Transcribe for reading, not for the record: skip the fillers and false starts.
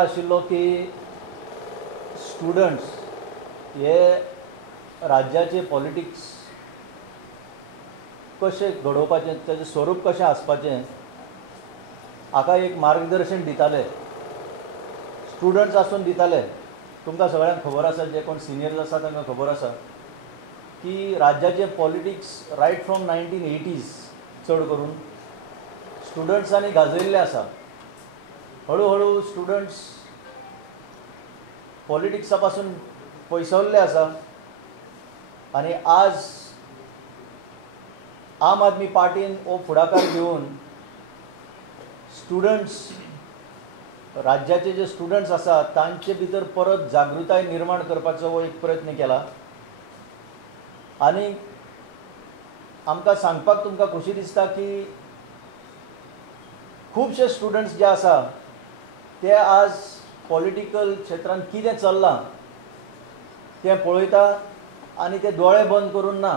आशिल्लो की स्टुडंट्स हे राज्याचे पॉलिटिक्स कशें घडोवपाचें, तेजें स्वरूप कशें आसपाचें हाका एक मार्गदर्शन दिताले, स्टुडंट्स आसून दिताले. तुमकां सगळ्यांक खबर आसा, जे कोण सिनियर्स आसा तांकां खबर आसा की राज्याचे पॉलिटिक्स रायट फ्रॉम 1980s चड करून स्टुडंट्सांनी गाजयल्लें आसा. हळू स्टुडंट्स पॉलिटिक्सा पासून पयसल्ले आसा आनी आज आम आदमी पार्टीन हो फुडाकार घेवन स्टुडंट्स, राज्याचे जे स्टुडंट्स आसा तांचे भितर परत जागृताय निर्माण करपाचो हो एक प्रयत्न केला. आनी आमकां सांगपाक तुमकां खोशी दिसता की खुबशे स्टुडंट्स जे आसा ते आज पॉलिटिकल क्षेत्रांत कितें चल्लां तें पळयता आनी ते दोळे बंद करून ना,